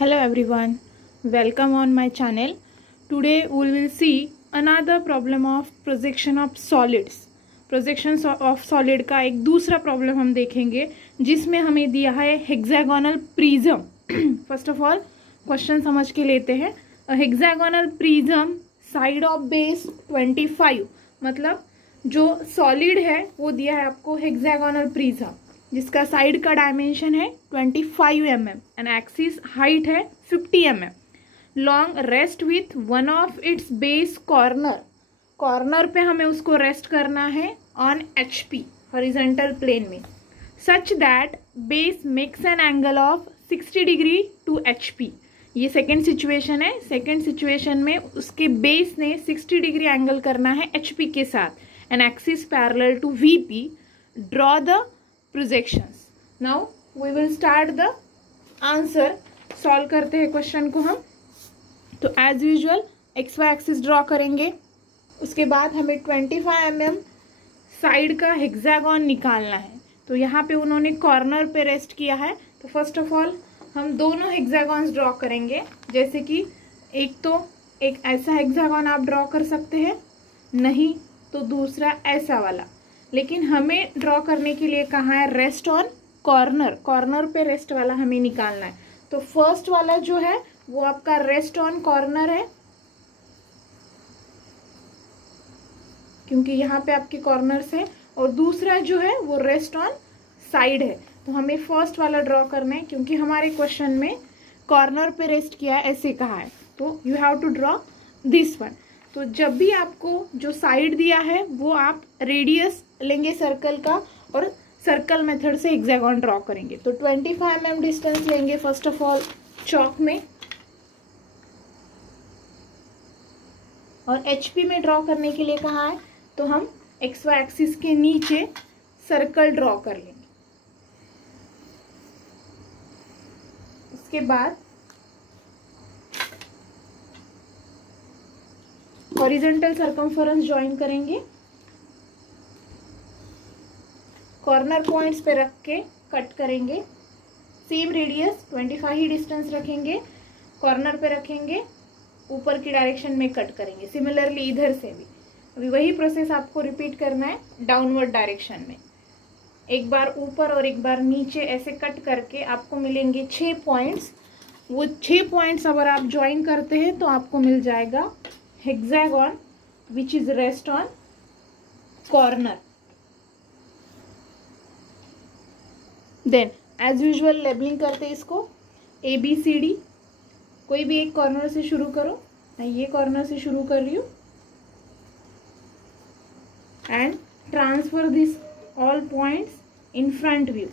Hello everyone, welcome on my channel. Today we will see another problem of projection of solids. Projections of solid का एक दूसरा problem हम देखेंगे जिसमें हमें दिया है hexagonal prism. First of all question समझ के लेते हैं. Hexagonal prism side of base 25, मतलब जो सॉलिड है वो दिया है आपको हेक्सागोनल प्रिज्म जिसका साइड का डायमेंशन है 25 mm एंड एक्सिस हाइट है 50 mm. Long rest with one of its base corner पे हमें उसको रेस्ट करना है ऑन HP हॉरिजॉन्टल प्लेन में, such that base makes an angle of 60 degree to HP. ये सेकेंड सिचुएशन है. सेकेंड सिचुएशन में उसके बेस ने 60 डिग्री एंगल करना है HP के साथ and axis parallel to VP. Draw the projections. Now we will start the answer. Solve करते हैं क्वेश्चन को हम. तो as usual XY axis draw करेंगे. उसके बाद हमें 25 mm साइड का हेक्सागन निकालना है. तो यहाँ पे उन्होंने कॉर्नर पे रेस्ट किया है. तो फर्स्ट ऑफ ऑल हम दोनों हेक्सागन्स ड्रॉ करेंगे. जैसे कि एक ऐसा हेक्सागन आप ड्रॉ कर सकते हैं, नहीं तो दूसरा ऐसा वाला. लेकिन हमें ड्रॉ करने के लिए कहाँ है, रेस्ट ऑन कॉर्नर पे रेस्ट वाला हमें निकालना है. तो फर्स्ट वाला जो है वो आपका रेस्ट ऑन कॉर्नर है क्योंकि यहाँ पे आपके कॉर्नर्स है, और दूसरा जो है वो रेस्ट ऑन साइड है. तो हमें फर्स्ट वाला ड्रॉ करना है क्योंकि हमारे क्वेश्चन में कॉर्नर पे रेस्ट किया है ऐसे कहा है. तो you have to draw this one. तो जब भी आपको जो साइड दिया है वो आप रेडियस लेंगे सर्कल का और सर्कल मेथड से हेक्सागन ड्रॉ करेंगे. तो 25 mm डिस्टेंस लेंगे फर्स्ट ऑफ ऑल चॉक में, और HP में ड्रॉ करने के लिए कहा है तो हम XY एक्सिस के नीचे सर्कल ड्रॉ कर लेंगे. उसके बाद हॉरिजॉन्टल सर्कमफरेंस ज्वाइन करेंगे. कॉर्नर पॉइंट्स पे रख के कट करेंगे. सेम रेडियस 25 ही डिस्टेंस रखेंगे, कॉर्नर पे रखेंगे, ऊपर की डायरेक्शन में कट करेंगे. सिमिलरली इधर से भी अभी वही प्रोसेस आपको रिपीट करना है डाउनवर्ड डायरेक्शन में. एक बार ऊपर और एक बार नीचे ऐसे कट करके आपको मिलेंगे 6 पॉइंट्स. वो 6 पॉइंट्स अगर आप ज्वाइन करते हैं तो आपको मिल जाएगा hexagon which is rest on corner. Then as usual labelling करते हैं इसको ABCD. कोई भी एक कॉर्नर से शुरू करो. मैं ये कॉर्नर से शुरू कर रही हूँ and transfer this all points in front view.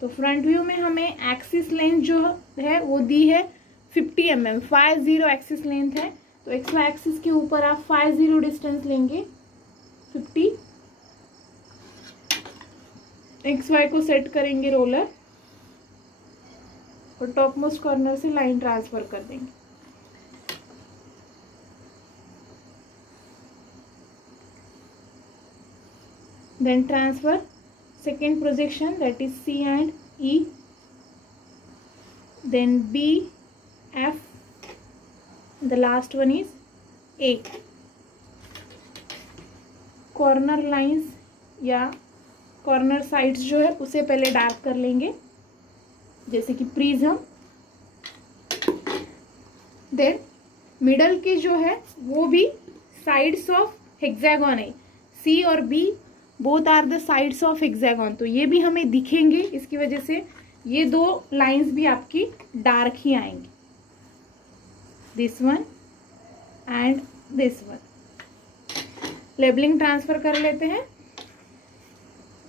तो फ्रंट व्यू में हमें एक्सिस लेंथ जो है वो दी है 50 mm. 50 एक्सिस लेंथ है. तो XY एक्सिस के ऊपर आप 50 डिस्टेंस लेंगे 50. XY को सेट करेंगे रोलर और टॉप मोस्ट कॉर्नर से लाइन ट्रांसफर कर देंगे. Then transfer second projection that is C and E. Then B, F. The last one is A. Corner lines या कॉर्नर साइड्स जो है उसे पहले डार्क कर लेंगे जैसे कि प्रिज्म. देन मिडल के जो है वो भी साइड्स ऑफ हेक्सागन है. C और B both are the sides of hexagon. तो ये भी हमें दिखेंगे, इसकी वजह से ये दो लाइंस भी आपकी डार्क ही आएंगी. This one and this one. Labelling transfer कर लेते हैं.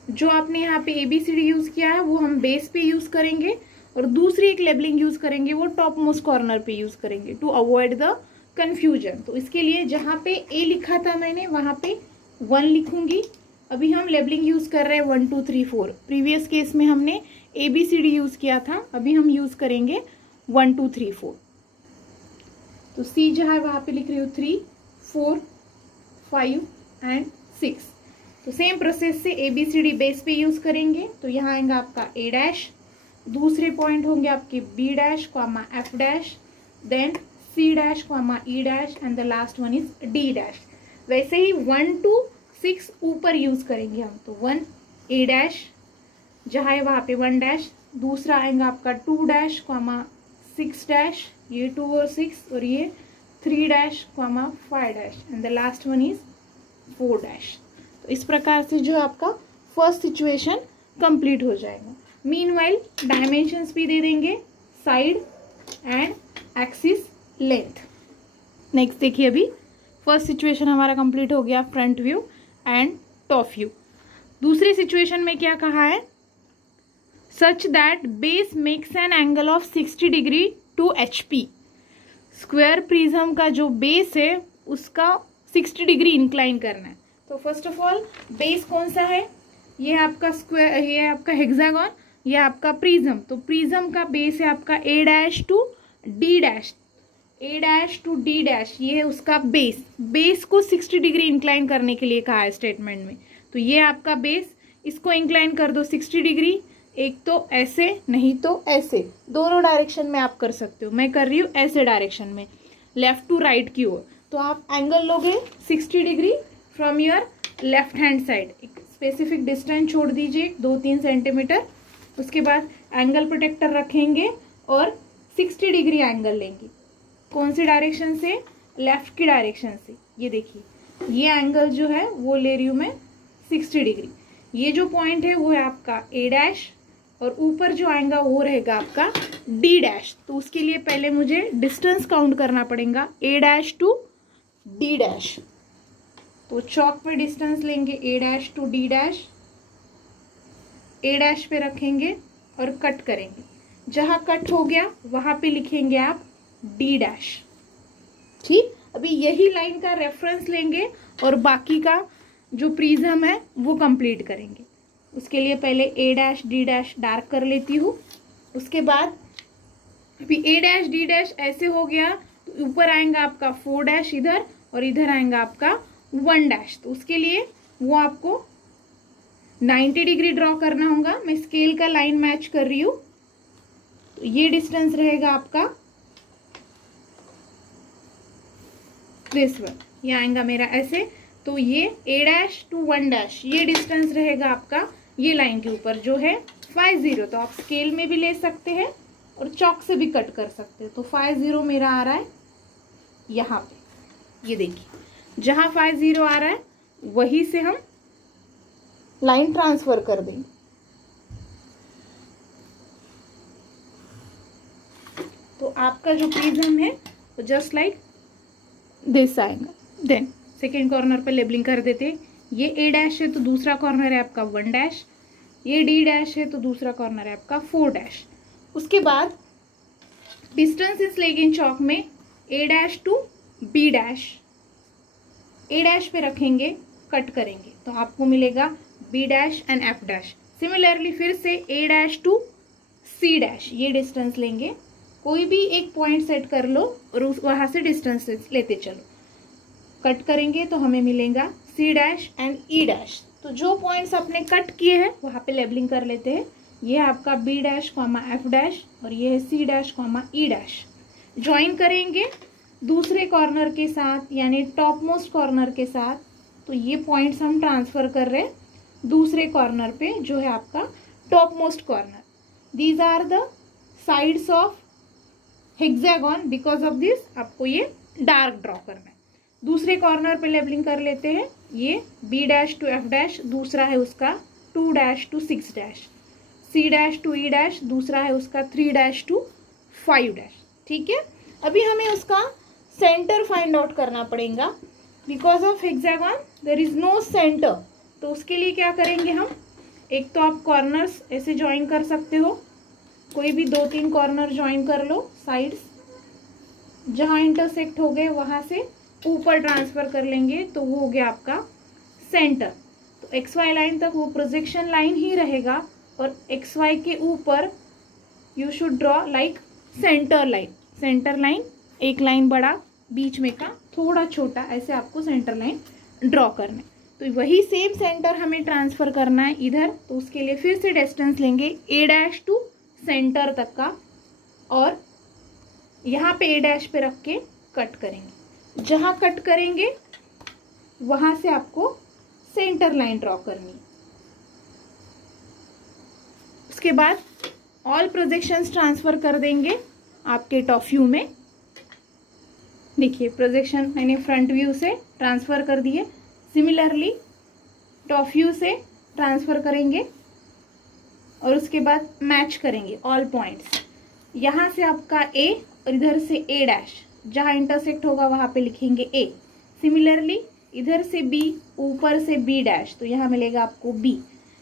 जो आपने यहाँ पे ABCD यूज किया है वो हम बेस पे यूज करेंगे, और दूसरी एक लेबलिंग यूज करेंगे वो टॉप मोस्ट कॉर्नर पे यूज करेंगे टू अवॉइड द कंफ्यूजन. तो इसके लिए जहाँ पे A लिखा था मैंने वहाँ पे 1 लिखूंगी. अभी हम लेबलिंग यूज कर रहे हैं 1 2 3 4. प्रीवियस केस में हमने ABCD यूज किया था, अभी हम यूज करेंगे 1 2 3 4. तो C जो है वहाँ पे लिख रही हूँ 3 4 5 एंड 6. तो सेम प्रोसेस से ABCD बेस पे यूज करेंगे. तो यहाँ आएगा आपका A', दूसरे पॉइंट होंगे आपके B dash comma F dash, then C dash comma E dash and the last one is D dash. वैसे ही 1 to 6 ऊपर यूज करेंगे हम, तो 1 ए डैश जहाँ है वहाँ पे 1 डैश, दूसरा आएगा आपका 2 डैश कॉमा 6 डैश, ये 2 और 6, और ये 3 dash comma 5 dash and the last one is 4 dash. तो इस प्रकार से जो आपका फर्स्ट सिचुएशन कंप्लीट हो जाएगा। मीनवाइल डायमेंशंस भी दे देंगे, side and axis length. Next देखिए, अभी फर्स्ट सिचुएशन हमारा कंप्लीट हो गया, front view and top view. दूसरी सिचुएशन में क्या कहा है, such that base makes an angle of 60 degree to HP। Square prism का जो बेस है उसका 60 डिग्री इंक्लाइन करना है। तो फर्स्ट ऑफ ऑल बेस कौन सा है, ये आपका स्क्वायर, ये आपका हेक्सागन, ये आपका प्रिज्म। तो प्रिज्म का बेस है आपका A dash to D dash, A dash to D dash, ये है उसका बेस। बेस को 60 डिग्री इंक्लाइन करने के लिए कहा है स्टेटमेंट में। तो ये आपका बेस, इसको इंक्लाइन कर दो 60 डिग्री, एक तो ऐसे नहीं तो ऐसे, दोनों डायरेक्शन में आप कर सकते हो। मैं कर रही हूँ ऐसे डायरेक्शन में, लेफ्ट टू राइट की ओर। तो आप एंगल लोगे 60 degree from your left hand side, एक स्पेसिफिक डिस्टेंस छोड़ दीजिए 2-3 सेंटीमीटर। उसके बाद एंगल प्रोटेक्टर रखेंगे और 60 डिग्री एंगल लेंगे। कौन सी डायरेक्शन से, लेफ्ट की डायरेक्शन से। ये देखिए ये एंगल जो है वो ले रही हूँ मैं 60 डिग्री। ये जो पॉइंट है वो है आपका A डैश, और ऊपर जो आएगा वो रहेगा आपका D डैश। तो उसके लिए पहले मुझे डिस्टेंस काउंट करना पड़ेगा, A dash to D dash. तो चौक पे डिस्टेंस लेंगे A dash to D dash, A dash पे रखेंगे और कट करेंगे। जहां कट हो गया वहां पे लिखेंगे आप D डैश। ठीक, अभी यही लाइन का रेफरेंस लेंगे और बाकी का जो प्रिज्म है वो कंप्लीट करेंगे। उसके लिए पहले A dash D dash dark कर लेती हूँ। उसके बाद अभी A डैश D डैश ऐसे हो गया, तो ऊपर आएगा आपका 4 डैश इधर, और इधर आएगा आपका 1 डैश। तो उसके लिए वो आपको 90 डिग्री ड्रॉ करना होगा। मैं स्केल का लाइन मैच कर रही हूँ। तो ये डिस्टेंस रहेगा आपका दिस वन, ये आएगा मेरा ऐसे। तो ये A डैश टू 1 डैश, ये डिस्टेंस रहेगा आपका ये लाइन के ऊपर जो है 50। तो आप स्केल में भी ले सकते हैं और चॉक से भी कट कर सकते हैं। तो 50 मेरा आ रहा है यहाँ पे, ये देखिए जहाँ 50 आ रहा है वहीं से हम लाइन ट्रांसफर कर देंगे। तो आपका जो प्रिज्म है वो जस्ट लाइक दिस आएगा। देन सेकेंड कॉर्नर पे लेबलिंग कर देते। ये A डैश है तो दूसरा कॉर्नर है आपका 1 डैश, ये D डैश है तो दूसरा कॉर्नर है आपका 4 डैश। उसके बाद डिस्टेंस इस लेकिन चौक में A dash to B dash, A dash पे रखेंगे, कट करेंगे तो आपको मिलेगा B dash and F dash. Similarly फिर से A dash to C dash, ये डिस्टेंस लेंगे। कोई भी एक पॉइंट सेट कर लो और वहां से डिस्टेंस लेते चलो, कट करेंगे तो हमें मिलेगा C dash and E dash. तो जो पॉइंट्स आपने कट किए हैं वहां पे लेबलिंग कर लेते हैं। ये है आपका B dash comma F dash, और ये है C dash comma E dash. Join करेंगे दूसरे कॉर्नर के साथ, यानी टॉप मोस्ट कॉर्नर के साथ। तो ये पॉइंट्स हम ट्रांसफर कर रहे हैं दूसरे कॉर्नर पे जो है आपका top most corner. These are the sides of hexagon, because of this आपको ये डार्क ड्रॉ करना है। दूसरे कॉर्नर पे लेबलिंग कर लेते हैं। ये B dash to F dash, दूसरा है उसका 2 dash to 6 dash, C dash to E dash, दूसरा है उसका 3 डैश टू 5 डैश। ठीक है, अभी हमें उसका सेंटर फाइंड आउट करना पड़ेगा। Because of hexagon there is no centre. तो उसके लिए क्या करेंगे हम, एक तो आप कॉर्नर्स ऐसे ज्वाइन कर सकते हो, कोई भी 2-3 कॉर्नर ज्वाइन कर लो साइड्स, जहां इंटरसेक्ट हो गए वहां से ऊपर ट्रांसफर कर लेंगे तो वो हो गया आपका सेंटर। तो XY लाइन तक वो प्रोजेक्शन लाइन ही रहेगा, और XY के ऊपर you should draw like centre line. Centre line, एक लाइन बड़ा, बीच में का थोड़ा छोटा, ऐसे आपको सेंटर लाइन ड्रॉ करना है। तो वही सेम सेंटर हमें ट्रांसफर करना है इधर। तो उसके लिए फिर से डिस्टेंस लेंगे A डैश टू सेंटर तक का, और यहाँ पे ए डैश पे रख के कट करेंगे। जहाँ कट करेंगे वहाँ से आपको सेंटर लाइन ड्रॉ करनी। उसके बाद ऑल प्रोजेक्शंस ट्रांसफर कर देंगे आपके टॉप व्यू में। देखिए प्रोजेक्शन मैंने फ्रंट व्यू से ट्रांसफर कर दिए, सिमिलरली टॉप व्यू से ट्रांसफर करेंगे और उसके बाद मैच करेंगे ऑल पॉइंट्स। यहाँ से आपका ए और इधर से ए डैश, जहाँ इंटरसेक्ट होगा वहाँ पे लिखेंगे ए। सिमिलरली इधर से बी, ऊपर से बी डैश, तो यहाँ मिलेगा आपको बी।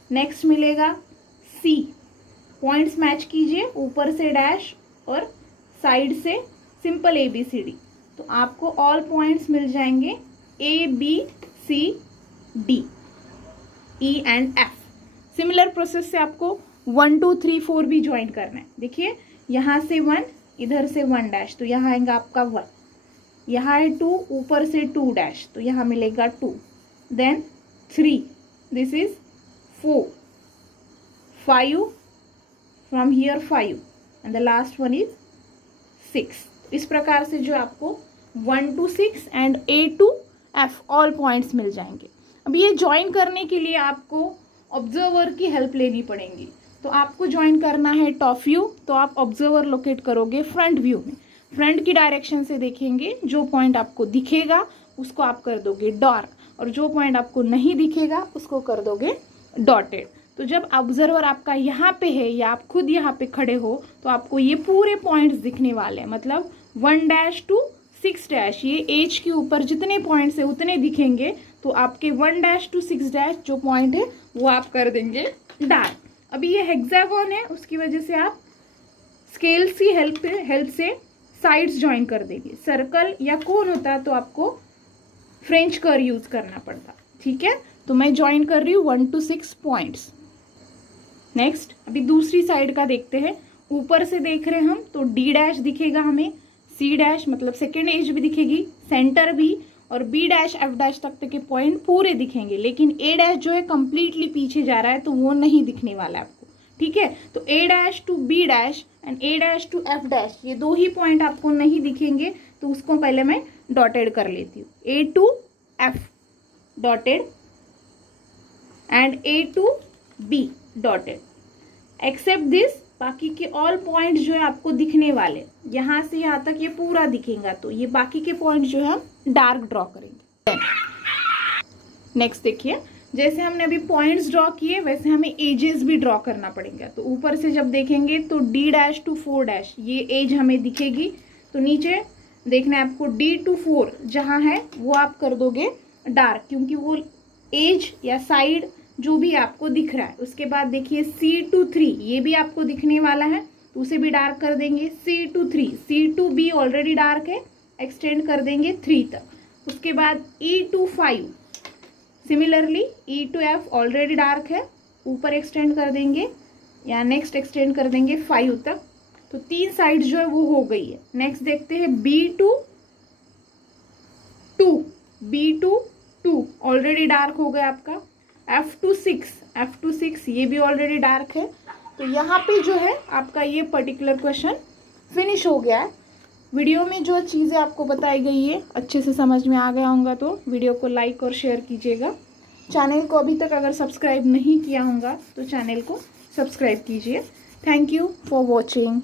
नेक्स्ट मिलेगा सी, पॉइंट्स मैच कीजिए, ऊपर से डैश और साइड से simple A B C D, तो आपको ऑल पॉइंट्स मिल जाएंगे A B C D E and F. Similar process से आपको 1 2 3 4 भी ज्वाइन करना है। देखिए यहाँ से 1, इधर से 1 डैश, तो यहाँ आएगा आपका 1। यहाँ है 2, ऊपर से 2 डैश, तो यहाँ मिलेगा 2। Then 3, this is 4, 5 from here 5 and the last one is 6। इस प्रकार से जो आपको 1 to 6 and A to F all points मिल जाएंगे। अब ये ज्वाइन करने के लिए आपको ऑब्जर्वर की हेल्प लेनी पड़ेगी। तो आपको ज्वाइन करना है टॉप व्यू, तो आप ऑब्जर्वर लोकेट करोगे फ्रंट व्यू में। फ्रंट की डायरेक्शन से देखेंगे, जो पॉइंट आपको दिखेगा उसको आप कर दोगे डार्क, और जो पॉइंट आपको नहीं दिखेगा उसको कर दोगे डॉटेड। तो जब ऑब्जर्वर आपका यहाँ पे है या आप खुद यहाँ पे खड़े हो तो आपको ये पूरे पॉइंट्स दिखने वाले हैं, मतलब 1 डैश टू 6 डैश, ये एज के ऊपर जितने पॉइंट्स है उतने दिखेंगे। तो आपके 1 डैश टू 6 डैश जो पॉइंट है वो आप कर देंगे डार्क। अभी ये हेक्सागोन है, उसकी वजह से आप स्केल की हेल्प से साइड्स ज्वाइन कर देंगे। सर्कल या कोन होता तो आपको फ्रेंच कर्व यूज करना पड़ता। ठीक है, तो मैं ज्वाइन कर रही हूँ 1 to 6 पॉइंट्स। नेक्स्ट अभी दूसरी साइड का देखते हैं। ऊपर से देख रहे हैं हम तो डी डैश दिखेगा हमें, सी डैश मतलब सेकेंड एज भी दिखेगी, सेंटर भी, और बी डैश एफ डैश तक के पॉइंट पूरे दिखेंगे। लेकिन ए डैश जो है कंप्लीटली पीछे जा रहा है तो वो नहीं दिखने वाला है आपको। ठीक है, तो A dash to B dash and A dash to F dash, ये 2 ही पॉइंट आपको नहीं दिखेंगे, तो उसको पहले मैं डॉटेड कर लेती हूँ। A to F dotted and A to B dotted. Except this, बाकी के ऑल पॉइंट जो है आपको दिखने वाले, यहाँ से यहाँ तक ये पूरा दिखेगा, तो ये बाकी के पॉइंट जो है हम डार्क ड्रॉ करेंगे। नेक्स्ट देखिए, जैसे हमने अभी पॉइंट्स ड्रॉ किए वैसे हमें एजेस भी ड्रॉ करना पड़ेगा। तो ऊपर से जब देखेंगे तो डी डैश टू 4 डैश ये एज हमें दिखेगी, तो नीचे देखना है आपको डी टू 4 जहाँ है वो आप कर दोगे डार्क, क्योंकि वो एज या साइड जो भी आपको दिख रहा है। उसके बाद देखिए C to 3 ये भी आपको दिखने वाला है, तो उसे भी डार्क कर देंगे। C to 3, C to B already dark है, एक्सटेंड कर देंगे 3 तक। उसके बाद E to 5, similarly E to F already dark है, ऊपर एक्सटेंड कर देंगे या नेक्स्ट एक्सटेंड कर देंगे 5 तक। तो 3 साइड जो है वो हो गई है। नेक्स्ट देखते हैं B to 2, B to 2 already dark हो गया आपका। F to 6 ये भी ऑलरेडी डार्क है। तो यहाँ पे जो है आपका ये पर्टिकुलर क्वेश्चन फिनिश हो गया है। वीडियो में जो चीज़ें आपको बताई गई है अच्छे से समझ में आ गया होगा, तो वीडियो को लाइक और शेयर कीजिएगा। चैनल को अभी तक अगर सब्सक्राइब नहीं किया होगा तो चैनल को सब्सक्राइब कीजिए। Thank you for watching.